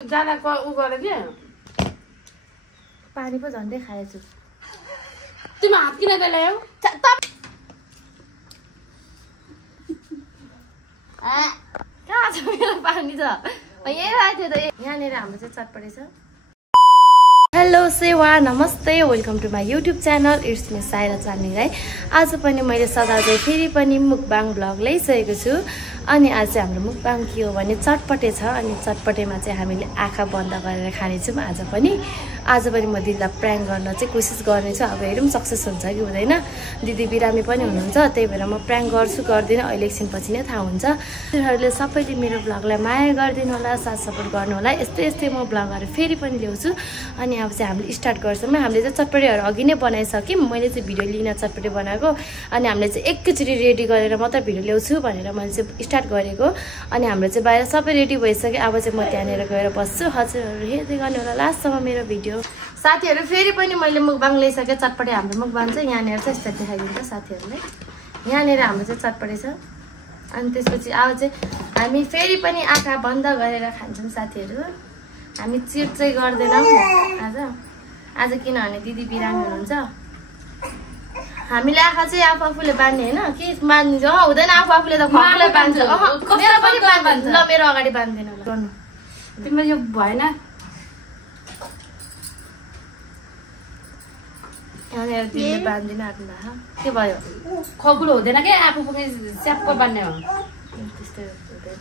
जाना उ गरे के पानी पो झन्डै खाएछु। तिमी हात किन ल्यायौ? कहाँ छ मेरो पानी त? यही राखेको थियो त। यहाँनिर हाम्रो चाहिँ चटपटे छ। हेलो सेवा नमस्ते, welcome to my YouTube channel. It's me Saira Channi Rai. आज पनि मैले सदा चाहिँ फेरि पनि मुकबाङ ब्लग ल्याइसकेको छु। अनि आज चाहिँ हाम्रो मुकबाङ के हो भने चटपटे छ। अनि चटपटेमा चाहिँ हामीले आँखा बन्द गरेर खानेछौँ आज पनि म दिदीलाई प्र्याङ्क गर्न चाहिँ कोसिस गर्नेछु। अब हेरौँ सक्सेस हुन्छ कि हुँदैन। दिदी बिरामी पनि हुनुहुन्छ, त्यही भएर म प्र्याङ्क गर्छु गर्दिनँ अहिले एकछिनपछि नै थाहा हुन्छ। तिमीहरूले सबैले मेरो ब्लगलाई माया गरिदिनु होला, साथ सपोर्ट गर्नु होला। यस्तै म ब्लगहरू फेरि पनि ल्याउँछु। अनि अब चाहिँ हामीले स्टार्ट गर्छौँ। हामीले चाहिँ चटपटेहरू अघि नै बनाइसक्यौँ। मैले चाहिँ भिडियो लिन चटपटे बनाएको। अनि हामीले चाहिँ एकैचोटि रेडी गरेर मात्रै भिडियो ल्याउँछु भनेर मैले चाहिँ स्टार्ट गरेको। अनि हाम्रो चाहिँ बाहिर सबै रेडी भइसक्यो। अब चाहिँ म त्यहाँनिर गएर बस्छु। हजुरहरू हेर्दै गर्नु होला लास्टसम्म मेरो भिडियो। साथीहरू फेरि पनि मैले मुकबाङ ल्याइसकेँ। चटपटे हाम्रो मुकबाङ चाहिँ यहाँनिर चाहिँ यस्तो देखाइदिन्छ साथीहरूलाई। यहाँनिर हाम्रो चाहिँ चटपटे छ। अनि त्यसपछि अब चाहिँ हामी फेरि पनि आँखा बन्द गरेर खान्छौँ साथीहरू। हामी चिट चाहिँ गर्दैनौँ आज किनभने दिदी बिरामी हुनुहुन्छ। हामीले आँखा चाहिँ आफूले बाँध्ने होइन कि बाँधिदिन्छ? हुँदैन, आफूले त आफूलाई बाँध्छ। मेरो पनि बाँध्छ ल, मेरो अगाडि बाँध्दैन ल। गर्नु तिम्रो यो भएन। यहाँनिर दिदीले बाँधिदिनु आँट्नु भएको के भयो? खगुलो हुँदैन के, आफू पनि च्याप्प बान्ने हो। त्यस्तै हुँदैन,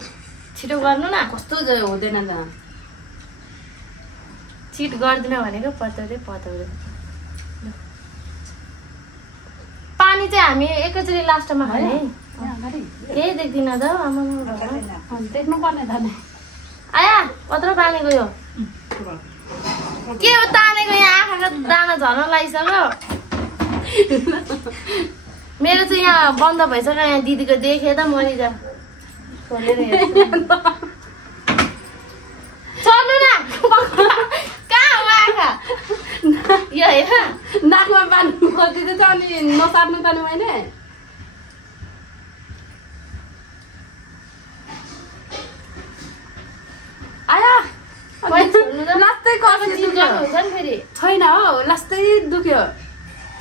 छिटो गर्नु न। कस्तो हुँदैन त, चिट गर्दिनँ भनेको पताउँदै पानी चाहिँ हामी एकैचोटि लास्टमा खाने। केही देख्दिनँ त आमा देख्नुपर्ने त नि। आया कत्रो पानी गयो के हो तानेको? यहाँ आँखाको दाना झर्न लागिसक्यो। मेरो चाहिँ यहाँ बन्द भइसक्यो। यहाँ दिदीको देखेँ त मरिजा खोलेर चल्नु न। कहाँ हो आँखा? यो हेर नाकमा बाँध्नु खोजिदिँदैछ अनि नसार्नु त नि मैले। आया लास्टै छैन हो, लास्टै दुख्यो।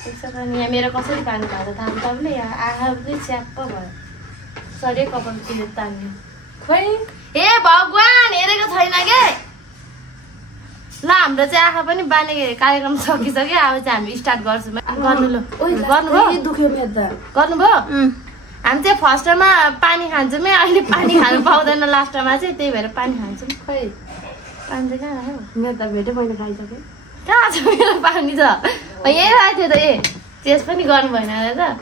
यहाँ मेरो कसरी पानी भएको थाहा तपाईँले? यहाँ आँखा पनि च्याप्प भयो। सरी कपालतिर तान्यो। खोइ ए भगवान्, हेरेको छैन के ल। हाम्रो चाहिँ आँखा पनि बाने कार्यक्रम सकिसक्यो। अब चाहिँ हामी स्टार्ट गर्छौँ। गर्नु ल, गर्नुभयो? दुख्यो मेरो त। गर्नुभयो? हामी चाहिँ फर्स्टमा पानी खान्छौँ। अहिले पानी खानु पाउँदैन लास्टमा चाहिँ, त्यही भएर पानी खान्छौँ। खोइ पानी चाहिँ कहाँ आयो? मेरो त भेटै मैले खाइसकेँ। कहाँ छ मेरो पानी त? यहीँ राखेको थियो त। ए चेस पनि गर्नु भएन अरे त।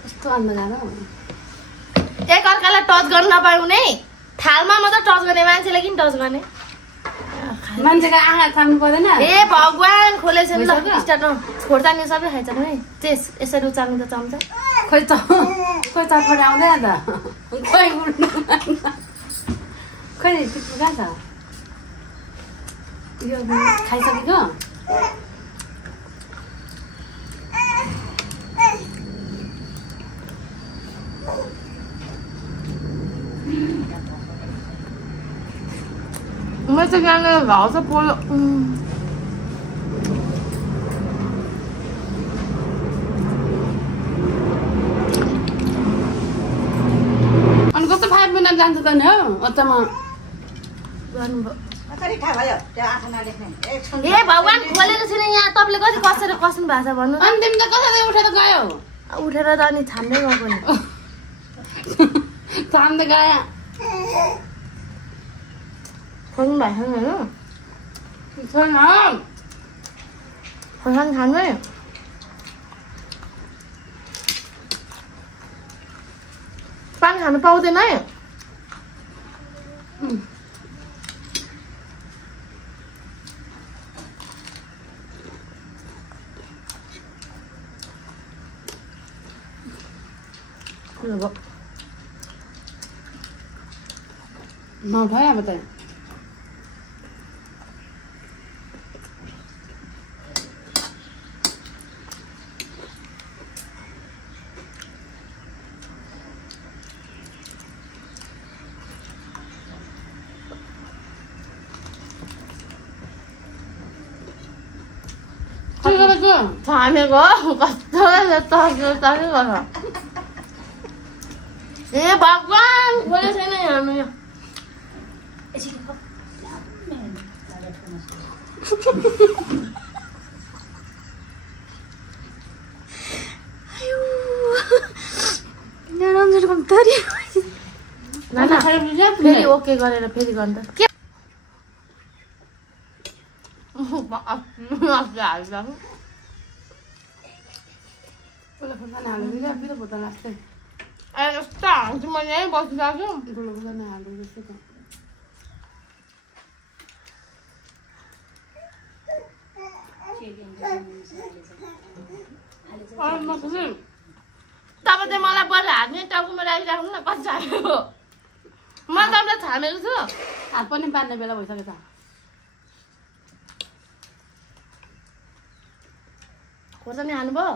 कस्तो अन्धकार हो। एकअर्कालाई टच गर्नु नपाउने। थालमा मात्र टच गर्ने, मान्छेलाई किन टच गर्ने? मान्छेको आँखा छाम्नु पर्दैन। ए भगवान्, खोलेछ नि ल स्टार्ट। खोर्तानी सबै खाइन्छ नि चेस। यसरी उचाल्नु त चम्चा। खोइ चटपट आउँदैन त। खोइ उड्नु खोइ त्यस्तो कहाँ छ? यो खाइसकेको? मैं तो क्या गाँव से पोल अनि कस्तो 5 मिनट जान्छ त नि हो अचम्म गर्नुभयो। कसरी थाहा भयो त्यो आँखा नदेख्ने? ए भगवान्, खोलेको छैन यहाँ। तपाईँले कति कसरी कस्नु भएको छ भन्नु? अनि तिमी त कसरी उठेर गयो? उठेर त अनि छान्दै गएको नि। छान्दै गयो। खोल्नु भएको छैन होइन? छैन खोर्सानी खानु है। पानी खानु पाउँदैन है। नभए अब त छामेको कस्तो तर्नु गर्छ ए भगवान् खोले छैन हेर्नु यो फेरि ओके गरेर फेरि गर्नु त के यस्तो हाल्छु मैले यहीँ बसिरहेको तपाईँ चाहिँ मलाई बरु हाल्ने टाउकोमा राखिराख्नु न कति छामेको म तपाईँलाई छामेको छु हात पनि पार्ने बेला भइसक्यो त खोर्सानी हाल्नुभयो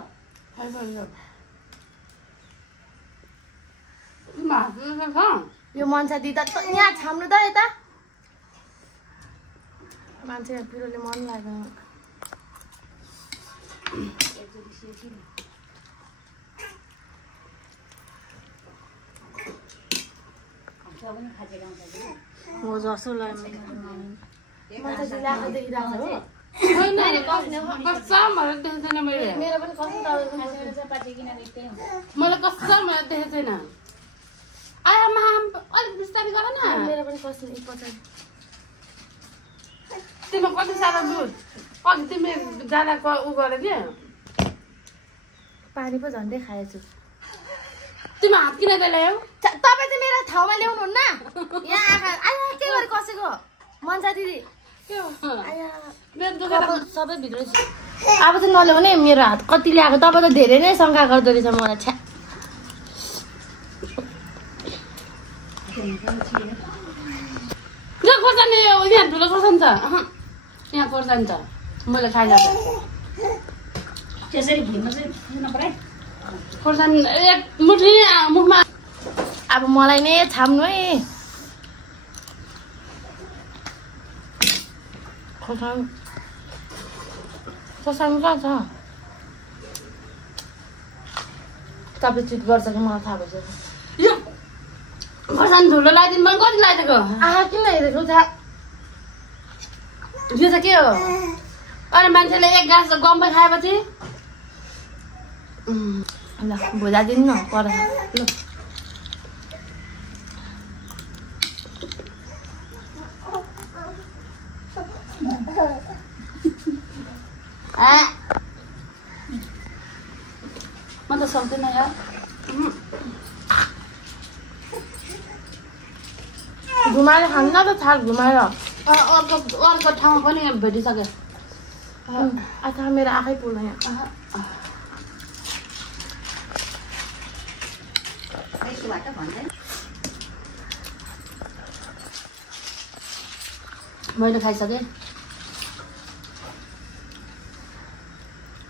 यो मन्सा दिँदा त यहाँ छाम्नु त यता मान्छे पिरोले मन लाग्दैन हो जसो लाग्छ मन्सा दिँदा आँखा देखिरहेको हो मेरो पनि कस्तो मलाई कसम देखेको छैन आमा अलिक बिस्तारै गर न मेरो पनि कस्तो पछाडि तिम्रो कति साह्रो दुध अघि तिमी जाँदा उ गरे कि पानी पो झन्डै खाएछु तिमी हात किन ल्यायौ तपाईँ चाहिँ मेरो ठाउँमा ल्याउनुहुन्न यहाँ आँखा आया के गरे कसैको मन्सा दिदी सबै भित्र अब चाहिँ नल्याउने मेरो हात कति ल्याएको तपाईँ त धेरै नै शङ्का गर्दो रहेछ मलाई छ्या खोर्सानी यहाँ ठुलो खोर्सानी छ यहाँ खोर्सानी छ मैले खाइरहेको त्यसरी घिउमा चाहिँ दिनु पर्यो खोर्सानी एक मुठी मुखमा अब मलाई नै छाम्नु है खोर्सानी कहाँ छ तपाईँ चिट गर्छ कि मलाई थाहा भइसक्यो यो खोर्सानी ठुलो लगाइदिनु मैले कति लगाइदिएको आहा किन हेरेको थाहा यो चाहिँ के हो अनि मान्छेले एक गाँस गम्पै खाएपछि ल भुजादिनु न कर ल म त सक्दैन यार घुमाएर खानु न त थाल घुमाएर अर्को ठाउँमा पनि भेटिसक्यो आँखा मेरो आँखै पुग्दैन यहाँ मैले खाइसकेँ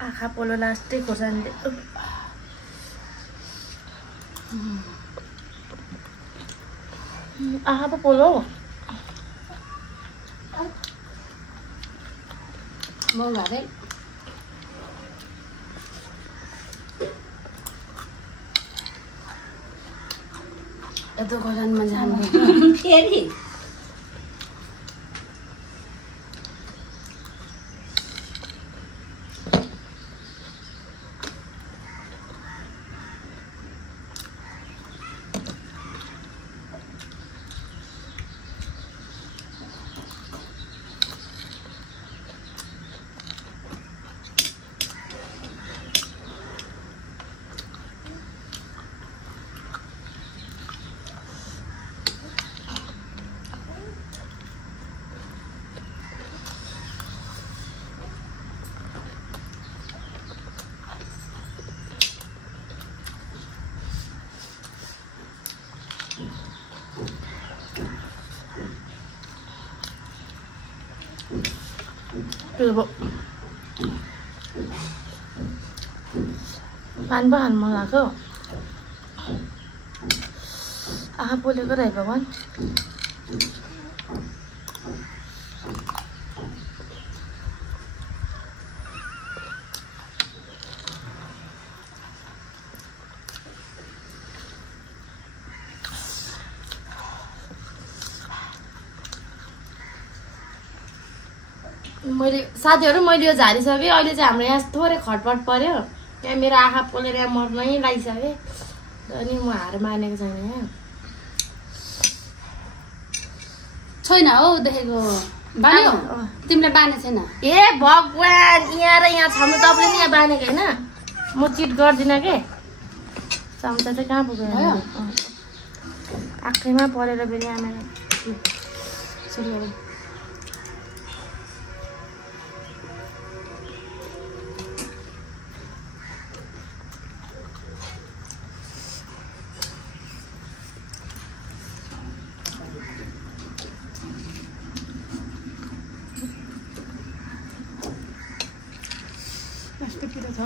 आँखा पोलो लास्टै खोर्सानीले आँखा पो पोलो म घरै यत्रो खोर्सानीमा जानु फेरि पानी पो खानु मन लाग्छ आँखा पोलेको रहे भगवान् मैले साथीहरू मैले यो झारिसकेँ। अहिले चाहिँ हाम्रो यहाँ थोरै खटपट पर्यो। यहाँ मेरो आँखा पोलेर यहाँ मर्नै लागिसकेँ। अनि म हार मानेको छैन यहाँ। छैन हौ देखेको बान्यो तिमीले बाने छैन। ए भगवान यहाँ र यहाँ छाम्नु तपाईँले नि यहाँ बानेको होइन। म चिट गर्दिनँ के। चम्चा चाहिँ कहाँ पुग्यो आँखैमा परेर फेरि आमेर सुरु गरौँ।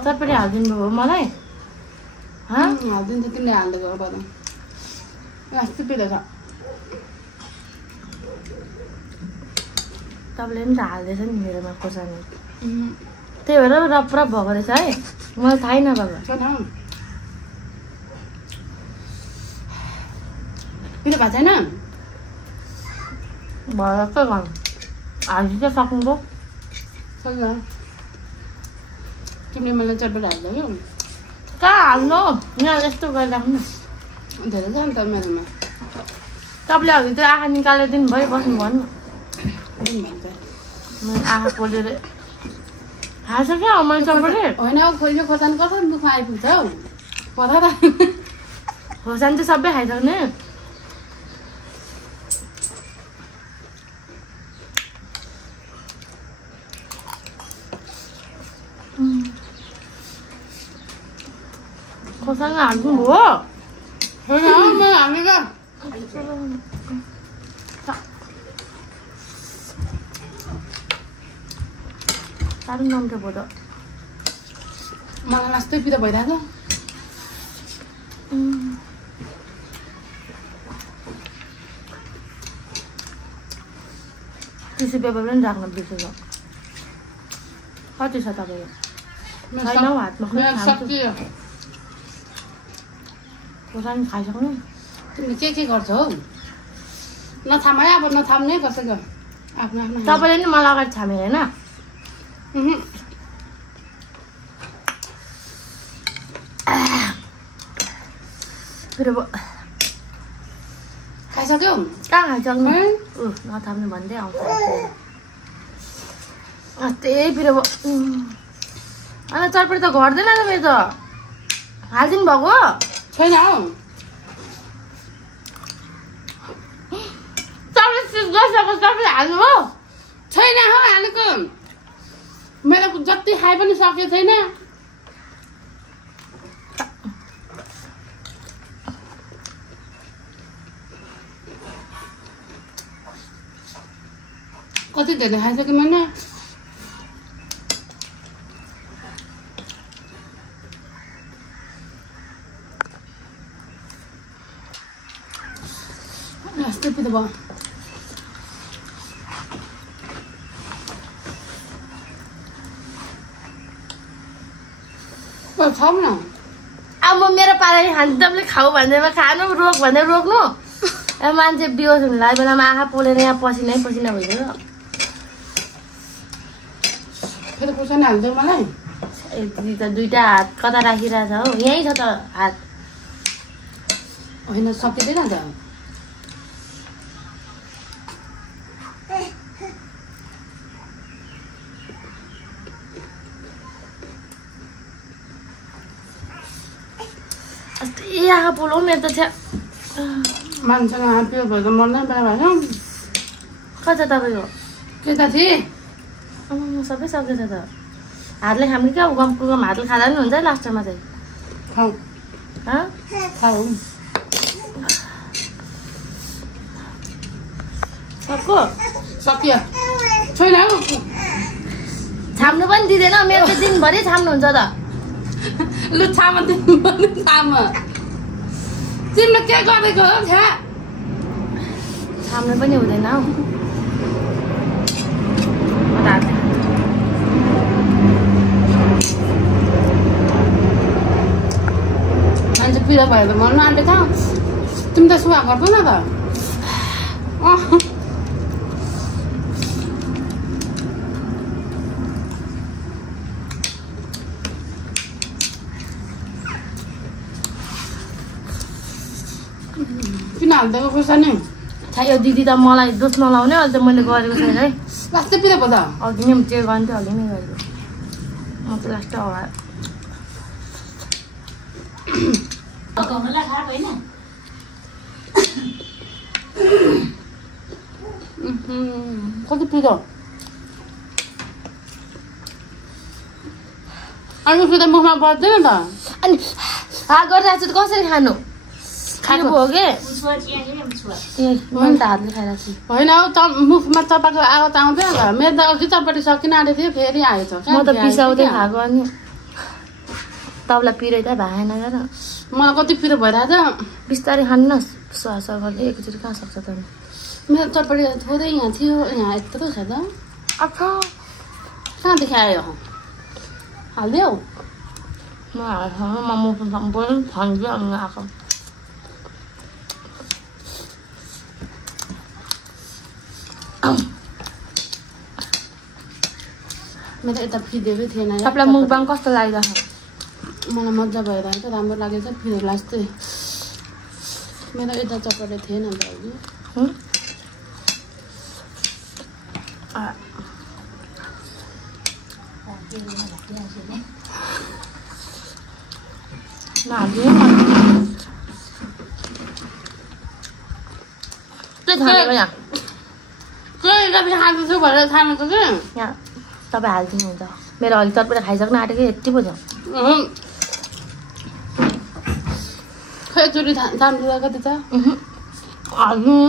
चटपटी हालिदिनु भयो मलाई। हालिदिन्छ तिमीले हालिदिएको हो बरु यस्तो पिरो छ। तपाईँले नि त हाल्दैछ नि मेरोमा खोर्सानी। त्यही भएर रपरप भएको रहेछ है। मलाई थाहै नभएको। पिरो भएको छैन भयो के गर्नु हाल्नु चाहिँ सक्नुभयो। तिमीले मलाई चटपटी हालिदियो कहाँ हाल्नु यहाँ यस्तो गरिराख्नु न। धेरै छ नि त मेरोमा। तपाईँले अघि त्यो आँखा निकालेर दिनु भयो बस्नु भन्नु। मैले आँखा पोलेर हाल्छ क्या हौ मैले चटपटी। होइन हौ खोइयो खोर्सानी कसरी मुखमा आइपुग्छ हौ पता त। खोर्सानी चाहिँ सबै खाइसक्ने। खोर्सानी हाल्नु भयो। होइन म हालेको साह्रो नम्ठो भयो त। मलाई लास्टै पिरो भइरहेको। टिस्यु पेपर पनि राख्नु बिर्सेछ। कति छ तपाईँको छैन हौ हातमा खोर्सानी खाइसक्नु। तिमीले के गर्छौ हौ नथाम है अब नथाम्ने कसैको आफ्नो आफ्नो। तपाईँले नि मलाई अगाडि छामेर होइन। खाइसक्यौ कहाँ खाइसक्नु नथाम्नु भन्दै आउँछ। त्यही पिरो अन्त चटपटी त घट्दैन त मेरो त। हालिदिनु भएको छैन हौ तपाईँले सिज गरिसकेको तपाईँले हाल्नु हो। छैन हौ हालेको मेरो जति खाए पनि सकेको छैन। कति धेरै खाइसक्यो मैले। यस्तै पिरो भयो। खाऊ न अब म मेरो पाराले खान्छु तपाईँले खाऊ भन्दैमा खानु रोक भन्दै रोक्नु। मान्छे बिहोस हुनु लाग्यो बेलामा आँखा पोलेर यहाँ पसिनै पसिना भइदियो। फेरि खोर्सानी हालिदियो मलाई। यति त दुइटा हात कता राखिरहेछ हौ यहीँ छ त हात। होइन सकिँदैन त। ए आँखा पोलो मेरो त छ। मान्छेको हात पिरो भयो त मर्नै बेला भएन। कता छ तपाईँको के त थिएँ सबै सकेछ त। हातले खानु क्या गमको गम हातले खाँदा पनि हुन्छ लास्टमा चाहिँ। खाऊ खाऊ सक्यो सकियो छैन हौ छाम्नु पनि दिँदैन मेरो त दिनभरि छाम्नुहुन्छ त। लु छाम छाम तिमीले के गरेको हो छ्या छाम्नु पनि हुँदैन हौ। मान्छे पिरो भयो त मर्नु आँटेछ। तिमी त सुवा गर्छौ न त। हाल्दैको खुर्सानी यो दिदी त मलाई दोष नलाउने अहिले त मैले गरेको छैन है लास्टै पिरो पो त अघि नै जे गर्नु अघि नै गरेको म त लास्ट हवा मलाई खाएको होइन कति पिरो अनि फेरि मुखमा पर्दैन त अनि गरिरहेको छु त कसरी खानु खाएको हो कि ए मैले त हातले खाइरहेको छु होइन हौ मुखमा चपाएको आगो त आउँदैन त मेरो त अघि चपाटी सकिन आँटेको थियो फेरि आयो त म त पिसाउँदै खाएको अनि तपाईँलाई पिरो त भएन र मलाई कति पिरो भइरहेको छ बिस्तारै खानु न स्वास गर्दै एकचोटि कहाँ सक्छ त मेरो चटपटी थोरै यहाँ थियो यहाँ यत्रो छ त अच्छा कहाँदेखि आयो हालिदियो म मोमो पनि भन्छु अनि आएको मेरो यता फिदेकै थिएन तपाईँलाई मुखबाङ कस्तो लागिरहेको मलाई मजा भइरहेको छ राम्रो लागेको छ फिर लास्टै मेरो यता चटपटी थिएन त अघि खाँदैछु भनेर खानुको कि यहाँ तपाईँ हालिदिनुहुन्छ मेरो अलि चटपटा खाइसक्नु आँटेको यति पो छ खै एकचोटि थाम्दिँदा कति छ हालिदिनु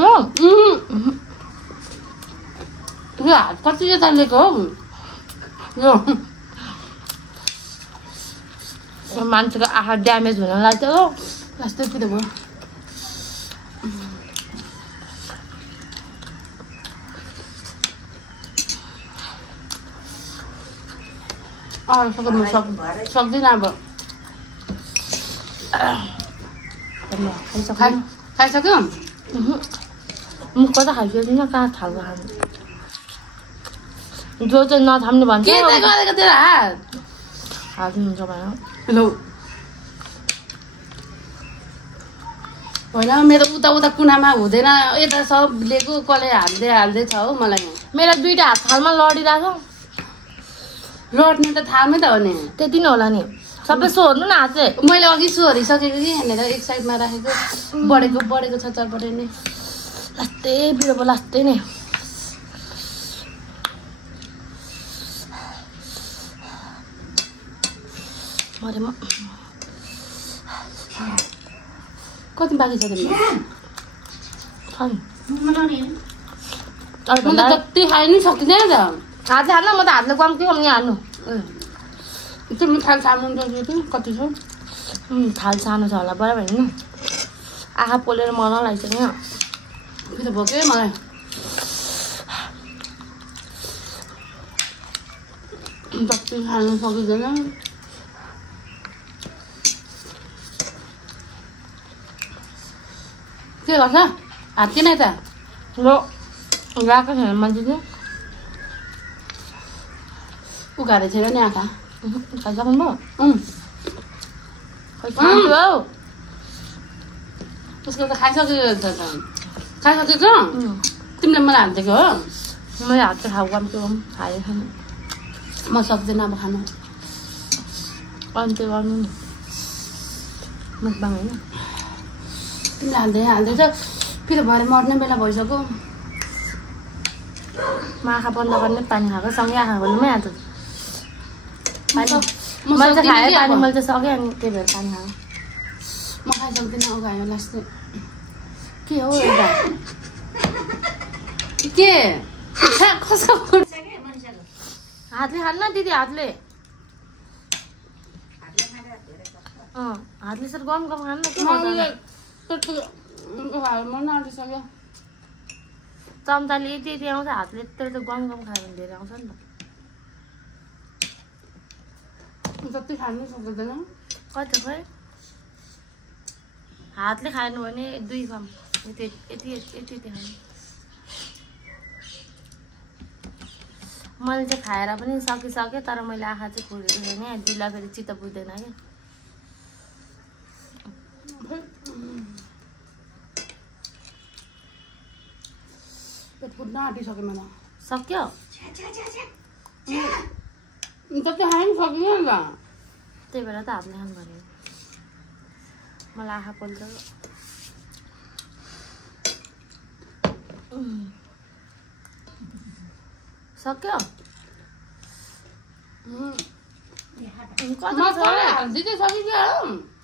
यो हात कति यता लिएको हौ यो मान्छेको आँखा ड्यामेज हुन लाग्छ हो लास्टै पिरो भयो सक्दिनँ अब खाइसक्यो मुख कता खाइसकेन कहाँ थाल्को खानु जो चाहिँ नथाम्ने भन्छ गरेको तेरो हात हाल्नुहुन्छ भने हेलो होइन मेरो उता उता कुनामा हुँदैन यता सब लिएको कसले हाल्दै छ हौ मलाई मेरो दुईटा हात थालमा लडिरहेको लड्ने त थालमै त हो नि त्यति नै होला नि सबै सोहोर्नु न हात चाहिँ मैले अघि सोहोरिसकेको कि यहाँनिर एक साइडमा राखेको बढेको छ चटपटे नै लास्टै पिरो भयो लास्टै नै मरे म कति बाँकी छ तिम्रो जति खाइ नि सकिँदैन त हातले हाल्नु म त हातले कम्ती कम्ती हाल्नु तिम्रो थाल सानो कति छ थाल सानो छ होला बराबर होइन आँखा पोलेर मन लगाइसक्यो पिरो भयो मलाई जति खानु सकिँदैन के गर्छ हात किन त ल गएको छैन मान्छे चाहिँ उघारे छैन नि आँखा खाइसक्नु भयो उसको त खाइसकेको छ त खाइसकेको तिमीले मलाई हालिदिएको हो मैले हातले खाऊ कम्ती खाएँ खानु म सक्दिनँ अब खानु अन्त्य गर्नु नि मुखबाङ होइन तिमीले हाल्दैछ फेरि भएर मर्ने बेला भइसक्यो म आँखा बन्द गर्ने पानी खाएको सँगै आँखा खोल्नुमै हाल्छु पानी म मैले चाहिँ खाएँ सक्दिनँ पानी मैले चाहिँ सकेँ अनि त्यही भएर पानी खाएको म खाइसक्दिनँ उघायो लास्टै के हो एउटा के कसो हातले खान्न दिदी हातले हातले सर गम गम खान्न के मन आँटिसक्यो चम्चाले यति यति आउँछ हातले यत्रो त गम गम खायो भने धेरै आउँछ नि त जति खानु सक्दैन कति खै हातले खानु भने 2 गम यति यति यति खानु मैले चाहिँ खाएर पनि सकिसकेँ तर मैले आँखा चाहिँ खोलेको छैन जिल्ला फेरि चित्त बुझ्दैन क्या आँटिसकेँ मलाई सक्यो जति खायो नि सकियो नि त त्यही भएर त हातले खानु भने मलाई आँखा पोल्छ सक्यो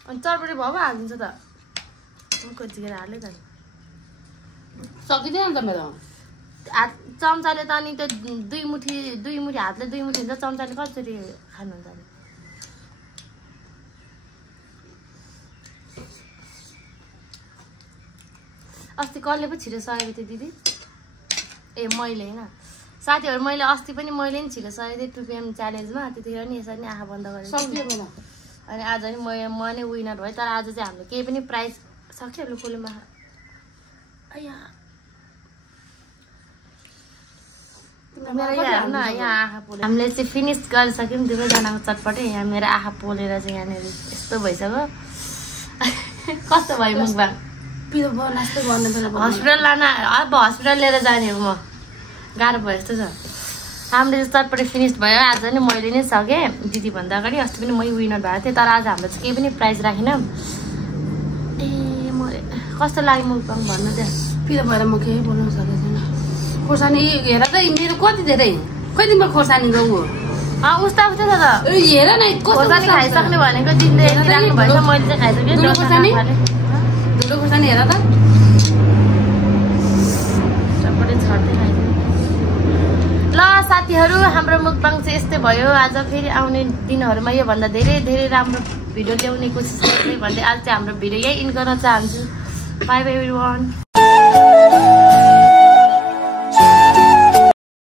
अनि चटपटी भयो हालिदिन्छ त कोचिकेर हाल्यो त सकिँदैन त मेरो हात चम्चाले त अनि त्यो दुई मुठी हातले 2 मुठी हुन्छ चम्चाले कसरी खानुहुन्छ अनि अस्ति कसले पो छिटो सकेको थियो दिदी ए मैले होइन साथीहरू मैले अस्ति पनि मैले नि छिटो सकेको थिएँ 2 PM च्यालेन्जमा त्यतिखेर नि यसरी नै आँखा बन्द गरेको सकियो अनि आज नि म नै विनर भएँ तर आज चाहिँ हाम्रो केही पनि प्राइज सक्यो लुकोलेमा अया मेरो यहाँ आँखा पोले हामीले चाहिँ फिनिस गरिसक्यौँ दुवैजनाको चटपटे यहाँ मेरो आँखा पोलेर चाहिँ यहाँनिर यस्तो भइसक्यो कस्तो भयो मुखमा पिरो नाच्दै गर्नु बेला हस्पिटल लान अब हस्पिटल लिएर जाने हो म गाह्रो भयो जस्तो छ हाम्रो चाहिँ चटपटे फिनिस भयो आज नि मैले नै सकेँ दिदीभन्दा अगाडि अस्ति पनि मै विनर भएको थिएँ तर आज हाम्रो चाहिँ केही पनि प्राइज राखिनँ ए म कस्तो लाग्यो मुखबाङ भन्नु त्यहाँ पिरो भएर म केही बोल्न सकेको छैन खोर्सानी हेर त मेरो कति धेरै कति दिनमा खोर्सानी जाउँ उस्ता उस्तै छ त हेर न खोर्सानी खाइसक्ने भनेको दिनले राख्नु भएछ मैले चाहिँ खाइसकेँ धुलो खोर्सानी हेर त चटपटे छर्दै खाइसकेँ ल साथीहरू हाम्रो मुखबाङ चाहिँ यस्तै भयो आज फेरि आउने दिनहरूमा योभन्दा धेरै धेरै राम्रो भिडियो ल्याउने कोसिस गर्दै भन्दै आज चाहिँ हाम्रो भिडियो यही इन्ड गर्न चाहन्छु बाई बाई एभ्रीवान